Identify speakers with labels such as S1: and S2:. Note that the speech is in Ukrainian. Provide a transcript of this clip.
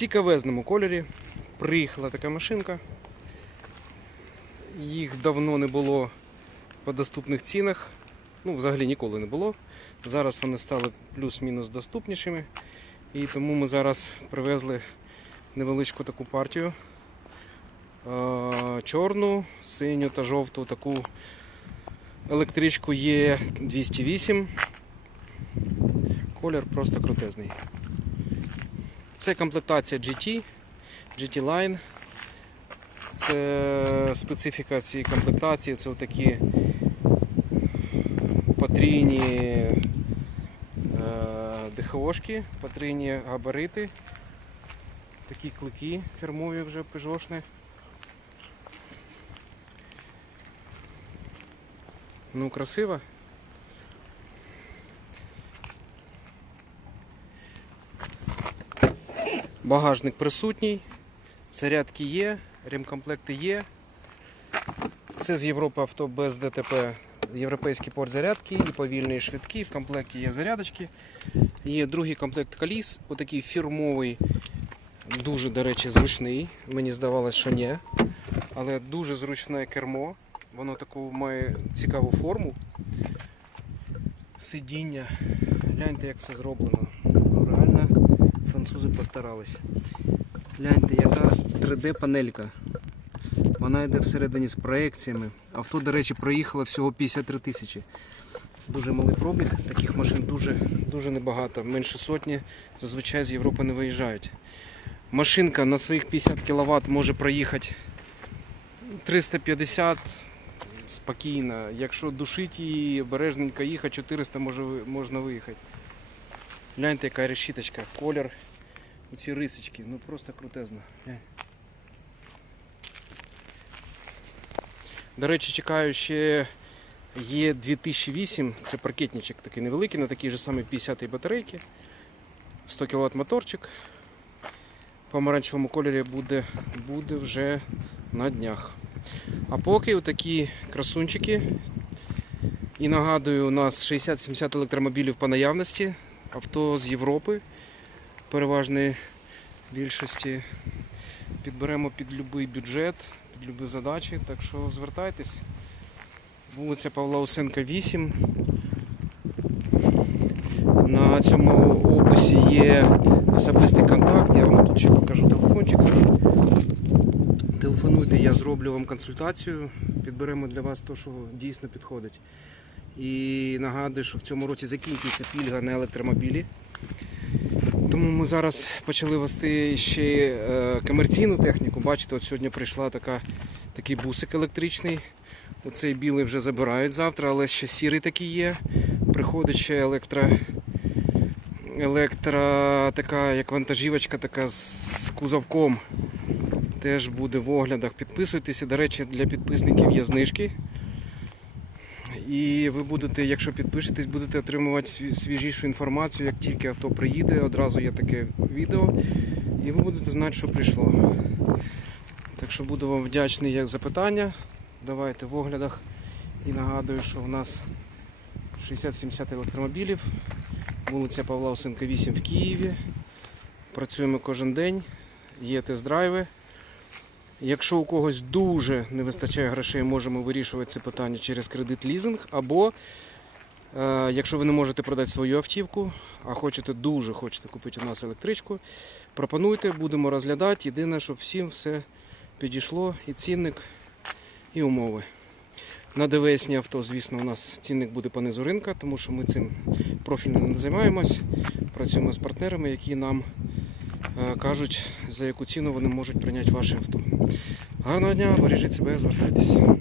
S1: цікавезному кольорі. Приїхала така машинка. Їх давно не було по доступних цінах. Ну, взагалі ніколи не було. Зараз вони стали плюс-мінус доступнішими. І тому ми зараз привезли невеличку таку партію. Чорну, синю та жовту таку електричку є 208. Колір просто крутезний. Це комплектація GT, GT Line. Це специфіка цієї комплектації, це такі потрійні е, ДХОшки, потрійні габарити, такі клики фірмові вже пежошні. Ну, красиво. Багажник присутній, зарядки є, ремкомплекти є. Це з Європи авто без ДТП. Європейський порт зарядки, і повільний, і швидкий. В комплекті є зарядочки. Є другий комплект коліс, отакий фірмовий, дуже, до речі, зручний. Мені здавалось, що ні. Але дуже зручне кермо. Воно таку має цікаву форму. Сидіння. Гляньте, як це зроблено. Французи постарались. Гляньте, яка 3D-панелька. Вона йде всередині з проекціями. Авто, до речі, проїхало всього 53 тисячі. Дуже малий пробіг, таких машин дуже, дуже небагато, менше сотні, зазвичай з Європи не виїжджають. Машинка на своїх 50 кВт може проїхати 350 спокійно. Якщо душить і обережненько їхати, 400 може, можна виїхати. Гляньте, яка решіточка в колір. Оці рисочки, ну просто крутезно. До речі, чекаю ще є 2008, це паркетничок такий невеликий, на такій же самій 50-й батарейки. 100 кВт моторчик. В помаранчевому кольорі буде, буде вже на днях. А поки отакі красунчики. І нагадую, у нас 60-70 електромобілів по наявності. Авто з Європи. Переважної більшості. Підберемо під будь-який бюджет, під любі задачі. Так що звертайтесь. Вулиця Павла Усенка 8. На цьому описі є особистий контакт. Я вам тут ще покажу телефончик. Телефонуйте, я зроблю вам консультацію. Підберемо для вас те, що дійсно підходить. І нагадую, що в цьому році закінчується пільга на електромобілі. Тому ми зараз почали вести ще е, комерційну техніку. Бачите, от сьогодні прийшла така, такий бусик електричний. Оцей білий вже забирають завтра, але ще сірий такий є. Приходить ще електро, електро така, як вантажівочка, така з, кузовком. Теж буде в оглядах. Підписуйтеся. До речі, для підписників є знижки. І ви будете, якщо підпишетесь, будете отримувати свіжішу інформацію, як тільки авто приїде, одразу є таке відео, і ви будете знати, що прийшло. Так що буду вам вдячний як запитання. Давайте в оглядах. І нагадую, що у нас 60-70 електромобілів, вулиця Павла Осенка 8 в Києві. Працюємо кожен день, є тест-драйви. Якщо у когось дуже не вистачає грошей, можемо вирішувати це питання через кредит лізинг. Або е, якщо ви не можете продати свою автівку, а хочете дуже хочете купити у нас електричку, пропонуйте, будемо розглядати. Єдине, щоб всім все підійшло, і цінник, і умови. На ДВСні авто, звісно, у нас цінник буде по низу ринка, тому що ми цим профільно не займаємось. Працюємо з партнерами, які нам кажуть, за яку ціну вони можуть прийняти ваше авто. Гарного дня, бережіть себе, звертайтеся.